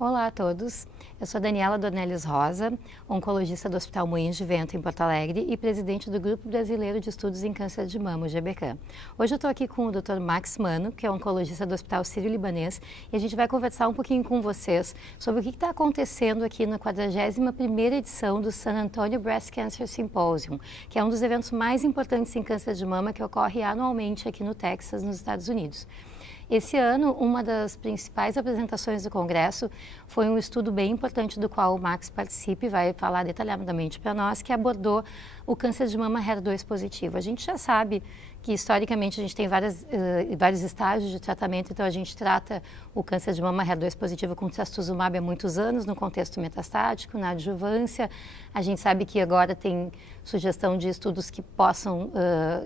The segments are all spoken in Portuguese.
Olá a todos, eu sou Daniela Dornelles Rosa, oncologista do Hospital Moinhos de Vento em Porto Alegre e presidente do Grupo Brasileiro de Estudos em Câncer de Mama, o GBCAM. Hoje eu estou aqui com o Dr. Max Mano, que é oncologista do Hospital Sírio-Libanês, e a gente vai conversar um pouquinho com vocês sobre o que está acontecendo aqui na 41ª edição do San Antonio Breast Cancer Symposium, que é um dos eventos mais importantes em câncer de mama que ocorre anualmente aqui no Texas, nos Estados Unidos. Esse ano, uma das principais apresentações do Congresso foi um estudo bem importante do qual o Max participa e vai falar detalhadamente para nós, que abordou o câncer de mama HER2 positivo. A gente já sabe que historicamente a gente tem vários estágios de tratamento, então a gente trata o câncer de mama HER2 positivo com trastuzumab há muitos anos no contexto metastático, na adjuvância. A gente sabe que agora tem sugestão de estudos que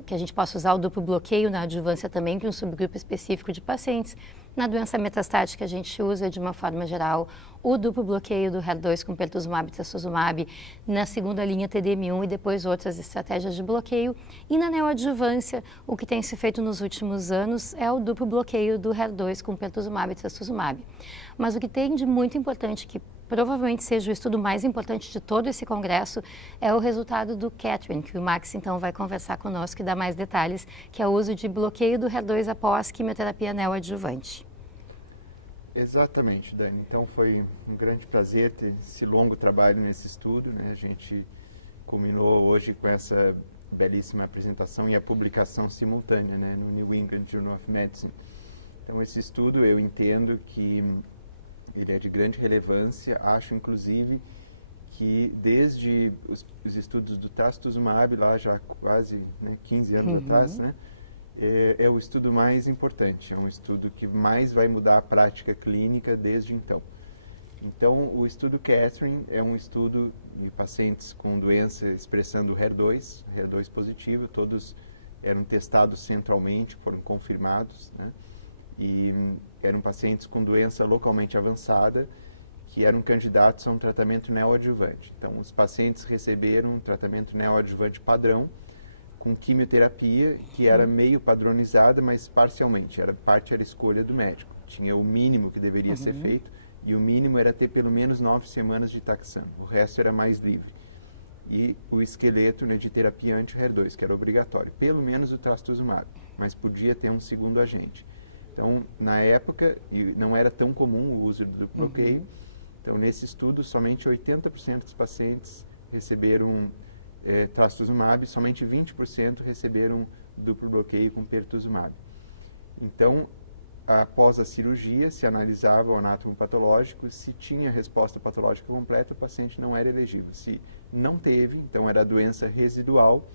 que a gente possa usar o duplo bloqueio na adjuvância também para um subgrupo específico de pacientes. Na doença metastática, a gente usa, de uma forma geral, o duplo bloqueio do HER2 com pertuzumab e trastuzumab, na segunda linha TDM1 e depois outras estratégias de bloqueio. E na neoadjuvância, o que tem se feito nos últimos anos é o duplo bloqueio do HER2 com pertuzumab e trastuzumab. Mas o que tem de muito importante, que provavelmente seja o estudo mais importante de todo esse congresso, é o resultado do KATHERINE, que o Max então vai conversar conosco e dar mais detalhes, que é o uso de bloqueio do HER2 após quimioterapia neoadjuvante. Exatamente, Dani. Então foi um grande prazer ter esse longo trabalho nesse estudo, né? A gente culminou hoje com essa belíssima apresentação e a publicação simultânea, né, no New England Journal of Medicine. Então esse estudo, eu entendo que ele é de grande relevância. Acho inclusive que desde os estudos do trastuzumab, lá já quase 15 anos atrás, né, é o estudo mais importante, é um estudo que mais vai mudar a prática clínica desde então. Então, o estudo KATHERINE é um estudo de pacientes com doença expressando HER2 positivo, todos eram testados centralmente, foram confirmados, né? E eram pacientes com doença localmente avançada, que eram candidatos a um tratamento neoadjuvante. Então, os pacientes receberam um tratamento neoadjuvante padrão, com quimioterapia, que era meio padronizada, mas parcialmente. Parte era escolha do médico. Tinha o mínimo que deveria ser feito, e o mínimo era ter pelo menos 9 semanas de taxano. O resto era mais livre. E o esqueleto, né, de terapia anti-HER2, que era obrigatório. Pelo menos o trastuzumab, mas podia ter um segundo agente. Então, na época, não era tão comum o uso do duplo bloqueio. Então, nesse estudo, somente 80% dos pacientes receberam trastuzumab, somente 20% receberam duplo bloqueio com pertuzumab. Então, após a cirurgia, se analisava o anátomo patológico, se tinha resposta patológica completa, o paciente não era elegível. Se não teve, então era doença residual,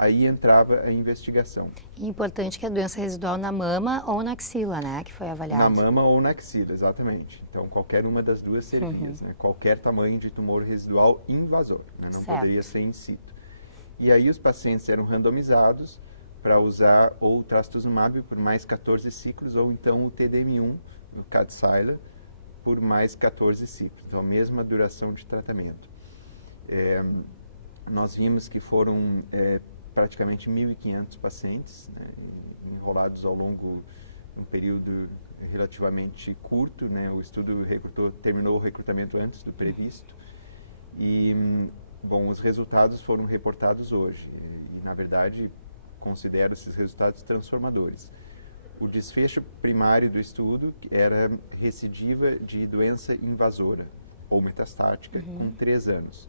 aí entrava a investigação. E importante que a doença residual na mama ou na axila, né, que foi avaliada. Na mama ou na axila, exatamente. Então, qualquer uma das duas servia, né? Qualquer tamanho de tumor residual invasor, né? Não poderia ser in situ. E aí os pacientes eram randomizados para usar ou o trastuzumab por mais 14 ciclos, ou então o TDM1, o Kadcyla, por mais 14 ciclos. Então, a mesma duração de tratamento. Nós vimos que foram praticamente 1.500 pacientes, né, enrolados ao longo de um período relativamente curto, né? O estudo terminou o recrutamento antes do previsto. E, bom, os resultados foram reportados hoje. E, na verdade, considero esses resultados transformadores. O desfecho primário do estudo era recidiva de doença invasora ou metastática com 3 anos.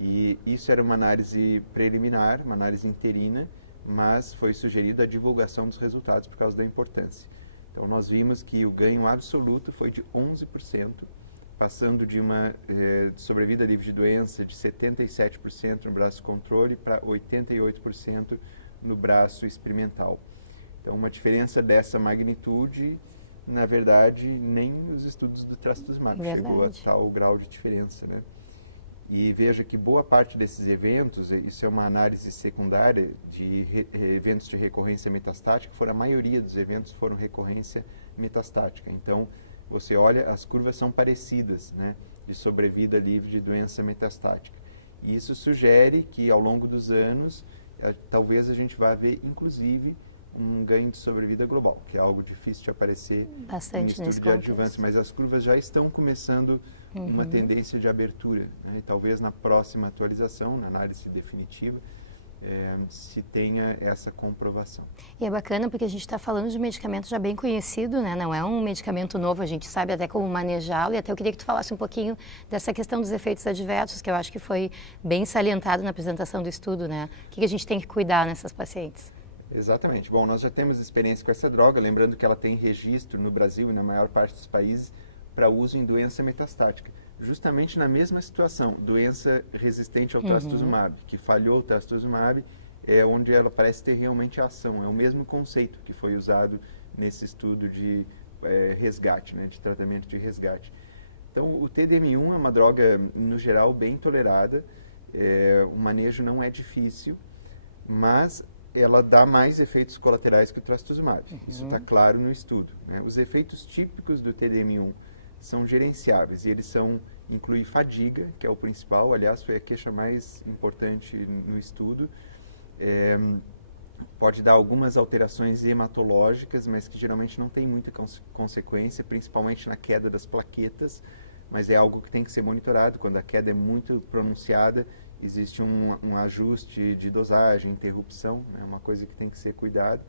E isso era uma análise preliminar, uma análise interina, mas foi sugerido a divulgação dos resultados por causa da importância. Então, nós vimos que o ganho absoluto foi de 11%, passando de uma sobrevida livre de doença de 77% no braço controle para 88% no braço experimental. Então, uma diferença dessa magnitude, na verdade, nem os estudos do trastuzumab chegou a tal grau de diferença, né? E veja que boa parte desses eventos, isso é uma análise secundária de eventos de recorrência metastática, a maioria dos eventos foram recorrência metastática. Então, você olha, as curvas são parecidas, né, de sobrevida livre de doença metastática. E isso sugere que, ao longo dos anos, talvez a gente vá ver, inclusive, um ganho de sobrevida global, que é algo difícil de aparecer bastante em estudo de adjuvância, mas as curvas já estão começando uma tendência de abertura, né? E talvez na próxima atualização, na análise definitiva, se tenha essa comprovação. E é bacana porque a gente está falando de medicamento já bem conhecido, né? Não é um medicamento novo, a gente sabe até como manejá-lo, e até eu queria que tu falasse um pouquinho dessa questão dos efeitos adversos, que eu acho que foi bem salientado na apresentação do estudo, né? O que a gente tem que cuidar nessas pacientes? Exatamente. Bom, nós já temos experiência com essa droga, lembrando que ela tem registro no Brasil e na maior parte dos países para uso em doença metastática. Justamente na mesma situação, doença resistente ao trastuzumab, que falhou o trastuzumab, é onde ela parece ter realmente ação. É o mesmo conceito que foi usado nesse estudo de resgate, né, de tratamento de resgate. Então, o TDM1 é uma droga, no geral, bem tolerada, o manejo não é difícil, mas ela dá mais efeitos colaterais que o trastuzumab. Isso está claro no estudo, né? Os efeitos típicos do TDM1 são gerenciáveis e eles incluem fadiga, que é o principal, aliás, foi a queixa mais importante no estudo. Pode dar algumas alterações hematológicas, mas que geralmente não tem muita consequência, principalmente na queda das plaquetas, mas é algo que tem que ser monitorado. Quando a queda é muito pronunciada, existe um ajuste de dosagem, interrupção, né? Uma coisa que tem que ser cuidado.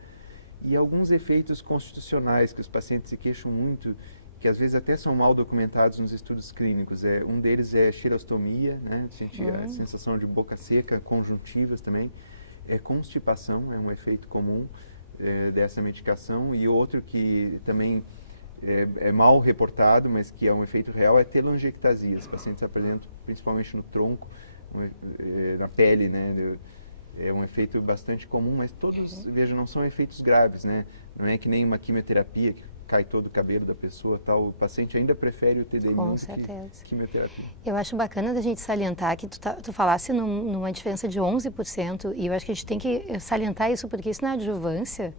E alguns efeitos constitucionais que os pacientes se queixam muito, que às vezes até são mal documentados nos estudos clínicos. Um deles é xerostomia, né? Sentir a sensação de boca seca, conjuntivas também. Constipação, é um efeito comum dessa medicação. E outro que também é mal reportado, mas que é um efeito real, é telangiectasia. Os pacientes apresentam principalmente no tronco, na pele, né? É um efeito bastante comum, mas todos, veja, não são efeitos graves, né? Não é que nem uma quimioterapia que cai todo o cabelo da pessoa, tal. O paciente ainda prefere o TDM1 que quimioterapia. Eu acho bacana da gente salientar que tu falasse numa diferença de 11%, e eu acho que a gente tem que salientar isso, porque isso na adjuvância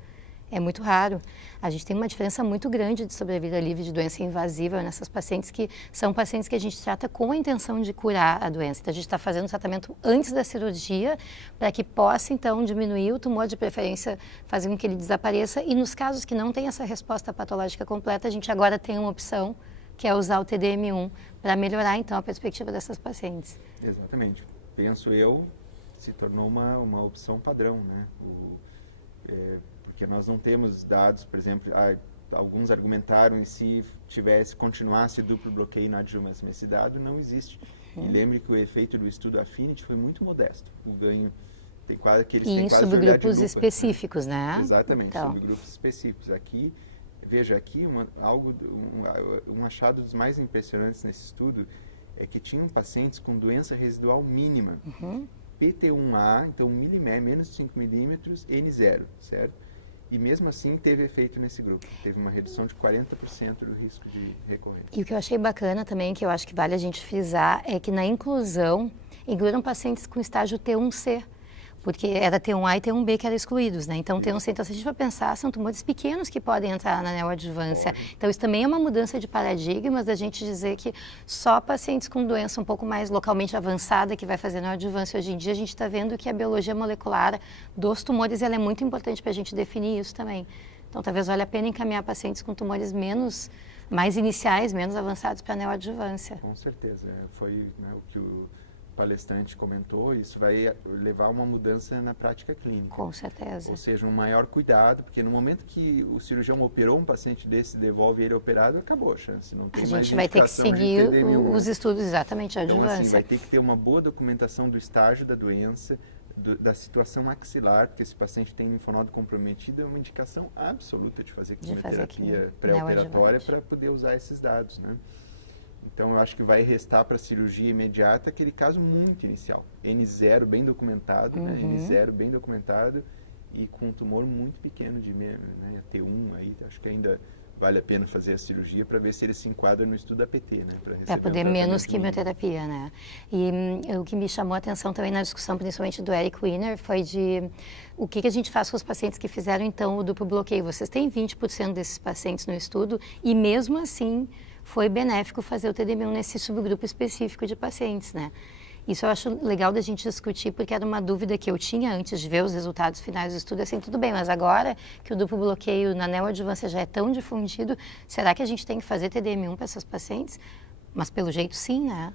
é muito raro. A gente tem uma diferença muito grande de sobrevida livre de doença invasiva nessas pacientes que são pacientes que a gente trata com a intenção de curar a doença. Então, a gente está fazendo o tratamento antes da cirurgia para que possa, então, diminuir o tumor, de preferência, fazer com que ele desapareça. E nos casos que não tem essa resposta patológica completa, a gente agora tem uma opção, que é usar o TDM1 para melhorar, então, a perspectiva dessas pacientes. Exatamente. Penso eu, se tornou uma opção padrão, né? Porque nós não temos dados, por exemplo, alguns argumentaram e se continuasse duplo bloqueio na adjuvância, mas esse dado não existe. E lembre que o efeito do estudo Affinity foi muito modesto. O ganho tem quase que eles têm quase subgrupos lupa, específicos, né? Exatamente, então. Subgrupos específicos. Aqui, veja, aqui um achado dos mais impressionantes nesse estudo é que tinham pacientes com doença residual mínima. PT1A, então 1 milímetro, menos de 5 milímetros, N0, certo? E mesmo assim teve efeito nesse grupo. Teve uma redução de 40% do risco de recorrência. E o que eu achei bacana também, que eu acho que vale a gente frisar, é que na inclusão, incluíram pacientes com estágio T1C, porque era T1A e T1B que eram excluídos, né? Então, T1C, então, se a gente for pensar, são tumores pequenos que podem entrar na neoadjuvância. Então, isso também é uma mudança de paradigmas, da gente dizer que só pacientes com doença um pouco mais localmente avançada que vai fazer neoadjuvância. Hoje em dia, a gente está vendo que a biologia molecular dos tumores, ela é muito importante para a gente definir isso também. Então, talvez valha a pena encaminhar pacientes com tumores mais iniciais, menos avançados para a neoadjuvância. Com certeza. Foi, né, o que o palestrante comentou, isso vai levar a uma mudança na prática clínica. Com certeza. Ou seja, um maior cuidado, porque no momento que o cirurgião operou um paciente desse, devolve ele operado, acabou a chance. Não tem a mais gente vai ter que seguir os estudos exatamente de adjuvância. Então, assim, vai ter que ter uma boa documentação do estágio da doença, da situação axilar, porque esse paciente tem linfonodo comprometido, é uma indicação absoluta de fazer quimioterapia pré-operatória para poder usar esses dados, né? Então, eu acho que vai restar para a cirurgia imediata aquele caso muito inicial. N0 bem documentado, né? N0 bem documentado e com um tumor muito pequeno, né? T1, aí, acho que ainda vale a pena fazer a cirurgia para ver se ele se enquadra no estudo APT, né? Para poder menos quimioterapia. quimioterapia, né? E o que me chamou a atenção também na discussão, principalmente do Eric Wiener, foi de o que a gente faz com os pacientes que fizeram, então, o duplo bloqueio. Vocês têm 20% desses pacientes no estudo e, mesmo assim, foi benéfico fazer o TDM1 nesse subgrupo específico de pacientes, né? Isso eu acho legal da gente discutir, porque era uma dúvida que eu tinha antes de ver os resultados finais do estudo, assim, tudo bem, mas agora que o duplo bloqueio na neoadjuvância já é tão difundido, será que a gente tem que fazer TDM1 para essas pacientes? Mas pelo jeito sim, né?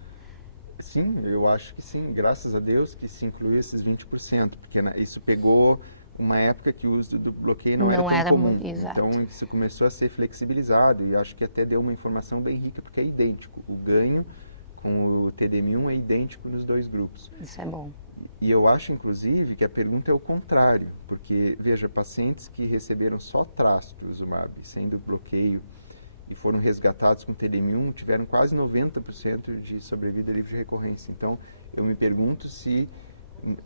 Sim, eu acho que sim, graças a Deus que se incluiu esses 20%, porque isso pegou uma época que o uso do bloqueio não era tão comum. Exato. Então isso começou a ser flexibilizado e acho que até deu uma informação bem rica, porque é idêntico. O ganho com o TDM1 é idêntico nos dois grupos. Isso é bom. E eu acho, inclusive, que a pergunta é o contrário, porque, veja, pacientes que receberam só trastuzumab, sendo bloqueio, e foram resgatados com TDM1, tiveram quase 90% de sobrevida livre de recorrência. Então, eu me pergunto se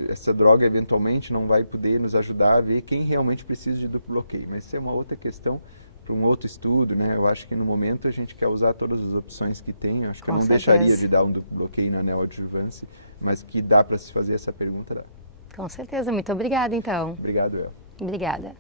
essa droga, eventualmente, não vai poder nos ajudar a ver quem realmente precisa de duplo bloqueio. Mas isso é uma outra questão para um outro estudo, né? Eu acho que no momento a gente quer usar todas as opções que tem. Eu acho que eu não deixaria de dar um duplo bloqueio na neoadjuvância, mas que dá para se fazer essa pergunta, dá. Com certeza. Muito obrigada, então. Obrigado, El. Obrigada.